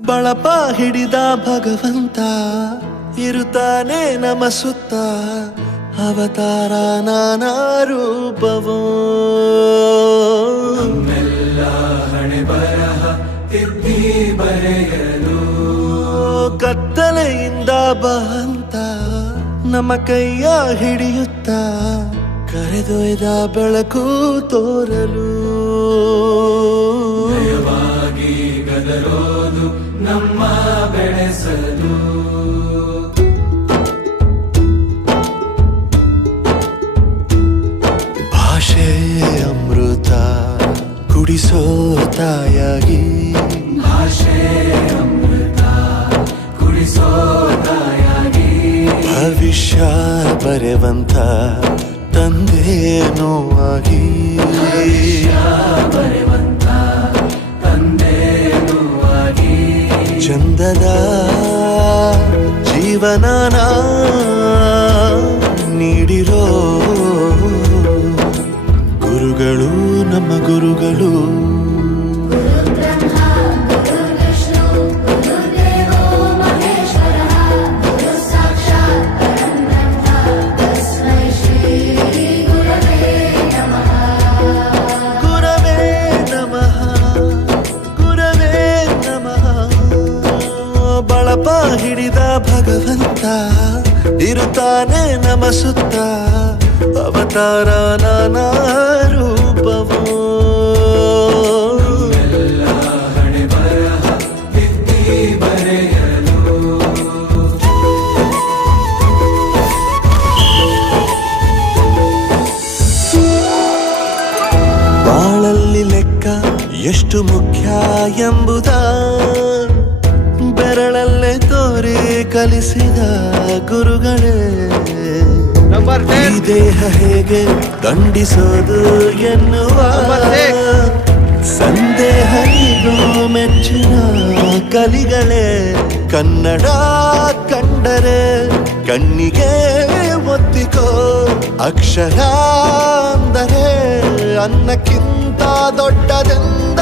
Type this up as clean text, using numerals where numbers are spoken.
ಬಳಪ ಹಿಡಿದ ಭಗವಂತ ಇರುತ್ತಾನೆ ನಮ ಸುತ್ತ ಅವತಾರ ನಾನಾ ರೂಪವೋ ನಮ್ಮೆಲ್ಲ ಹಣೆ ಬರಹ ತಿದ್ದಿ ಬರೆಯಲು ಕತ್ತಲೆಯಿಂದ ಬಂತ ನಮ್ಮ ಕೈಯ ಹಿಡಿಯುತ್ತ ಕರೆದೊಯ್ದ ಬೆಳಕು ತೋರಲು ನಯವಾಗಿ ಗದರೋದು ನಮ್ಮ ಬೆಳೆಸಲು ಭಾಷೆ ಅಮೃತ ಕುಡಿಸೋ ತಾಯಾಗಿ ಭಾಷೆ ಅಮೃತ ಕುಡಿಸೋ ತಾಯಾಗಿ ಭವಿಷ್ಯ ಬರೆವಂತ ತಂದೇನೋ ಆಗಿ ಬರೆವಂತ ತಂದೇನೂ ಆಗಿ ಚಂದದ ಜೀವನನ ನೀಡಿರೋ ಗುರುಗಳು ನಮ್ಮ ಗುರುಗಳು ಬಳಪ ಹಿಡಿದ ಭಗವಂತ ಇರುತ್ತಾನೆ ನಮ ಸುತ್ತ ಅವತಾರ ನಾನಾ ರೂಪವೋ ಎಲ್ಲ ಹಣೆ ಬರಹ ತಿದ್ದಿ ಬರೆಯಲು ಬಾಳಲ್ಲಿ ಲೆಕ್ಕ ಎಷ್ಟು ಮುಖ್ಯ ಎಂಬುದ ಬೆರಳಲ್ಲೇ ತೋರಿ ಕಲಿಸಿದ ಗುರುಗಳೇ ಈ ದೇಹ ಹೇಗೆ ದಂಡಿಸೋದು ಎನ್ನುವ ಸಂದೇಹ ಇದು ಮೆಚ್ಚಿನ ಕಲಿಗಳೇ ಕನ್ನಡ ಕಂಡರೆ ಕಣ್ಣಿಗೆ ಒತ್ತಿಕೋ ಅಕ್ಷರ ಅಂದರೆ ಅನ್ನಕ್ಕಿಂತ ದೊಡ್ಡದೆಂದ